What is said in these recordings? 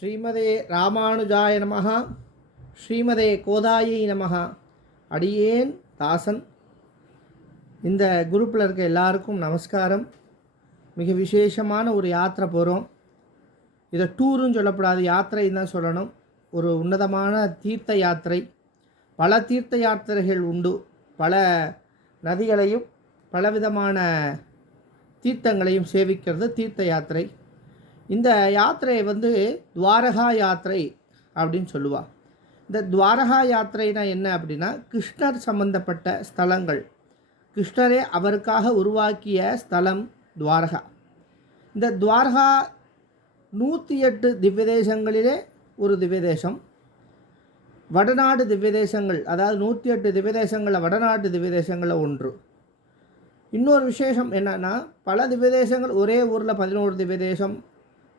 ஸ்ரீமதே ராமானுஜாய நமஹ. ஸ்ரீமதே கோதாயை நமஹ. அடியேன் தாசன். இந்த குரூப்பில் இருக்க எல்லாருக்கும் நமஸ்காரம். மிக விசேஷமான ஒரு யாத்திரை போகிறோம். இதை டூருன்னு சொல்லப்படாது, யாத்திரைன்னு தான் சொல்லணும். ஒரு உன்னதமான தீர்த்த யாத்திரை. பல தீர்த்த யாத்திரைகள் உண்டு. பல நதிகளையும் பலவிதமான தீர்த்தங்களையும் சேவிக்கிறது தீர்த்த யாத்திரை. இந்த யாத்திரையை துவாரகா யாத்திரை அப்படின்னு சொல்லுவாள். இந்த துவாரகா யாத்திரைனா என்ன அப்படின்னா, கிருஷ்ணர் சம்பந்தப்பட்ட ஸ்தலங்கள், கிருஷ்ணரே அவருக்காக உருவாக்கிய ஸ்தலம் துவாரகா. இந்த துவாரகா 108 திவ்ய தேசங்களிலே ஒரு திவ்ய தேசம். வடநாடு திவ்ய தேசங்கள், அதாவது 108 திவ்ய தேசங்களில் வடநாட்டு திவ்ய தேசங்களில் ஒன்று. இன்னொரு விசேஷம் என்னன்னா, பல திவ்ய தேசங்கள் ஒரே ஊரில் 11 திவ்ய தேசம்,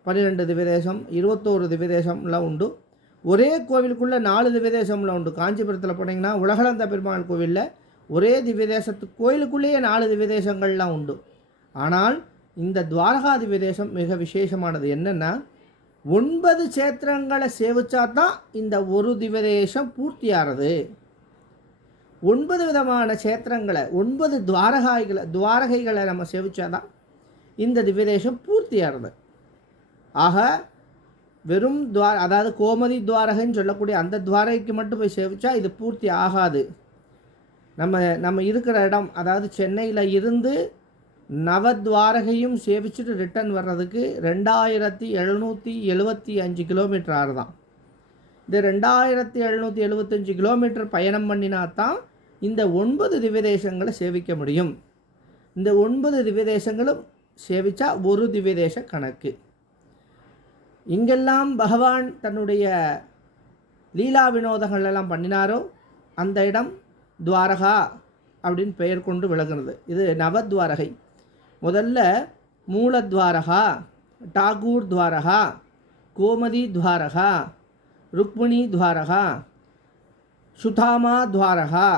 12 திவ்ய தேசம், 21 திவ்ய தேசம்லாம் உண்டு. ஒரே கோவிலுக்குள்ளே 4 திவ்ய தேசம்லாம் உண்டு. காஞ்சிபுரத்தில் போனீங்கன்னா உலகளந்த பெருமாள் கோவிலில் ஒரே திவ்ய தேசத்து கோயிலுக்குள்ளேயே 4 திவ்ய தேசங்கள்லாம் உண்டு. ஆனால் இந்த துவாரகா திவ்ய தேசம் மிக விசேஷமானது. என்னென்னா, 9 சேத்திரங்களை சேவிச்சா தான் இந்த ஒரு திவ்ய தேசம் பூர்த்தியாகிறது. 9 விதமான சேத்திரங்களை, 9 துவாரகைகளை நம்ம சேவிச்சாதான் இந்த திவ்ய தேசம் பூர்த்தியாகிறது. ஆக வெறும் அதாவது கோமதி துவாரகைன்னு சொல்லக்கூடிய அந்த துவாரகைக்கு மட்டும் போய் சேவிச்சா இது பூர்த்தி ஆகாது. நம்ம இருக்கிற இடம், அதாவது சென்னையில் இருந்து நவத்வாரகையும் சேவிச்சுட்டு ரிட்டர்ன் வர்றதுக்கு 2775 கிலோமீட்டர் ஆறுதான். இந்த 2775 கிலோமீட்டர் பயணம் பண்ணினா தான் இந்த 9 திவ்ய தேசங்களை சேவிக்க முடியும். இந்த 9 திவ்ய தேசங்களும் சேவிச்சா ஒரு திவ்ய தேச கணக்கு. இங்கெல்லாம் பகவான் தன்னுடைய லீலா வினோதங்கள் எல்லாம் பண்ணினாரோ அந்த இடம் துவாரகா அப்படின்னு பெயர் கொண்டு விளங்குறது. இது நவத்வாரகை. முதல்ல மூலத்வாரகா, டாகூர் துவாரகா, கோமதி துவாரகா, ருக்மிணி துவாரகா, சுதாமா துவாரகா,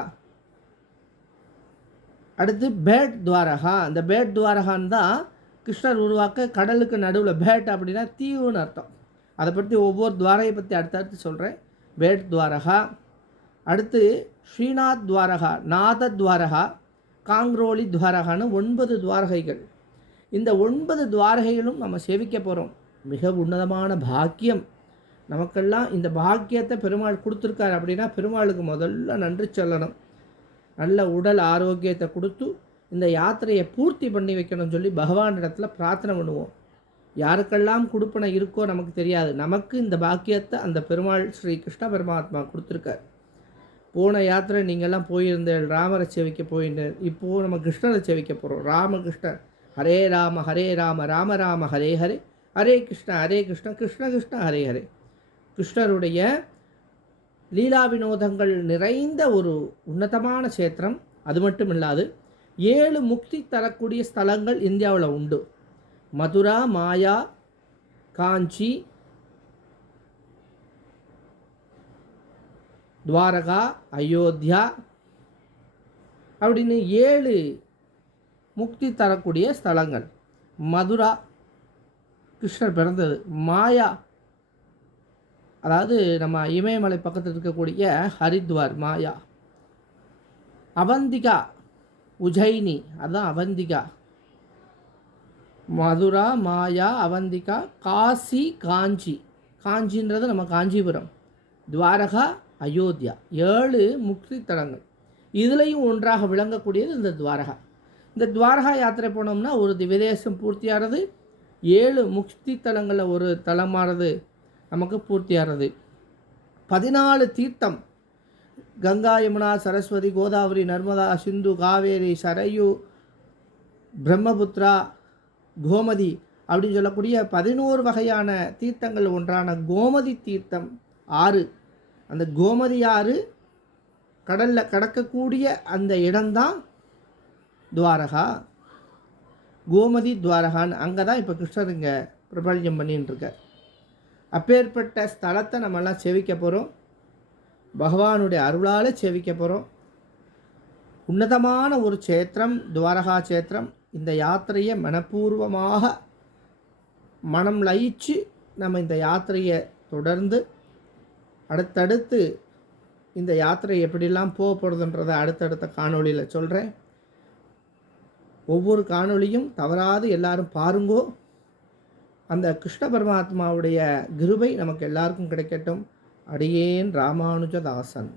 அடுத்து பேட் துவாரகா. இந்த பேட் துவாரகான்னு தான் கிருஷ்ணர் உருவாக்க கடலுக்கு நடுவில், பேட் அப்படின்னா தீவுன்னு அர்த்தம். அதை பற்றி ஒவ்வொரு துவாரையை பற்றி அடுத்தடுத்து சொல்கிறேன். பேட் துவாரகா, அடுத்து ஸ்ரீநாத் துவாரகா, நாத துவாரகா, காங்க்ரோலி துவாரகான்னு 9 துவாரகைகள். இந்த 9 துவாரகைகளும் நம்ம சேவிக்க போகிறோம். மிக உன்னதமான பாக்கியம் நமக்கெல்லாம். இந்த பாக்கியத்தை பெருமாள் கொடுத்துருக்காரு அப்படின்னா பெருமாளுக்கு முதல்ல நன்றி சொல்லணும். நல்ல உடல் ஆரோக்கியத்தை கொடுத்து இந்த யாத்திரையை பூர்த்தி பண்ணி வைக்கணும்னு சொல்லி பகவானிடத்தில் பிரார்த்தனை பண்ணுவோம். யாருக்கெல்லாம் கொடுப்பனை இருக்கோ நமக்கு தெரியாது. நமக்கு இந்த பாக்கியத்தை அந்த பெருமாள் ஸ்ரீ கிருஷ்ண பரமாத்மா கொடுத்துருக்கார். போன யாத்திரை நீங்கள்லாம் போயிருந்தேன், ராமரை சேவிக்க போயிருந்தேன். இப்போது நம்ம கிருஷ்ணரை சேவிக்க போகிறோம். ராமகிருஷ்ணர், ஹரே ராம ஹரே ராம ராம ராம ஹரே ஹரே, ஹரே கிருஷ்ண கிருஷ்ண கிருஷ்ண ஹரே ஹரே. கிருஷ்ணருடைய லீலா வினோதங்கள் நிறைந்த ஒரு உன்னதமான சேத்திரம். அது மட்டும் இல்லாது 7 முக்தி தரக்கூடிய ஸ்தலங்கள் இந்தியாவில் உண்டு. மதுரா, மாயா, காஞ்சி, துவாரகா, அயோத்தியா அப்படின்னு 7 முக்தி தரக்கூடிய ஸ்தலங்கள். மதுரா கிருஷ்ணர் பிறந்தது. மாயா அதாவது நம்ம இமயமலை பக்கத்தில் இருக்கக்கூடிய ஹரித்வார் மாயா. அவந்திகா உஜ்ஜயினி, அதுதான் அவந்திகா. மதுரா, மாயா, அவந்திகா, காசி, காஞ்சி. காஞ்சின்றது நம்ம காஞ்சிபுரம். துவாரகா, அயோத்தியா. 7 முக்தி தலங்கள். இதுலேயும் ஒன்றாக விளங்கக்கூடியது இந்த துவாரகா. இந்த துவாரகா யாத்திரை போனோம்னா ஒரு திவ்யதேசம் பூர்த்தியாகிறது. 7 முக்தி தலங்களில் ஒரு தலமானது நமக்கு பூர்த்தியாகிறது. 14 தீர்த்தம், கங்கா, யமுனா, சரஸ்வதி, கோதாவரி, நர்மதா, சிந்து, காவேரி, சரையு, பிரம்மபுத்திரா, கோமதி அப்படின்னு சொல்லக்கூடிய 11 வகையான தீர்த்தங்கள் ஒன்றான கோமதி தீர்த்தம் 6. அந்த கோமதி ஆறு கடலில் கடக்கக்கூடிய அந்த இடம்தான் துவாரகா, கோமதி துவாரகான்னு. அங்கே தான் இப்போ கிருஷ்ணர் இங்கே பிரபல்யம் பண்ணின்னு இருக்கார். அப்பேற்பட்ட ஸ்தலத்தை நம்மெல்லாம் சேவிக்க போகிறோம். பகவானுடைய அருளால் சேவிக்க போகிறோம். உன்னதமான ஒரு சேத்திரம் துவாரகா சேத்திரம். இந்த யாத்திரையை மனப்பூர்வமாக மனம் லயிச்சு நம்ம இந்த யாத்திரையை தொடர்ந்து அடுத்தடுத்து இந்த யாத்திரை எப்படிலாம் போகப்படுதுன்றதை அடுத்தடுத்த காணொளியில் சொல்கிறேன். ஒவ்வொரு காணொளியும் தவறாது எல்லாரும் பாருங்கோ. அந்த கிருஷ்ண பரமாத்மாவுடைய கிருபை நமக்கு எல்லாருக்கும் கிடைக்கட்டும். அடியேன் ராமானுஜதாசன்.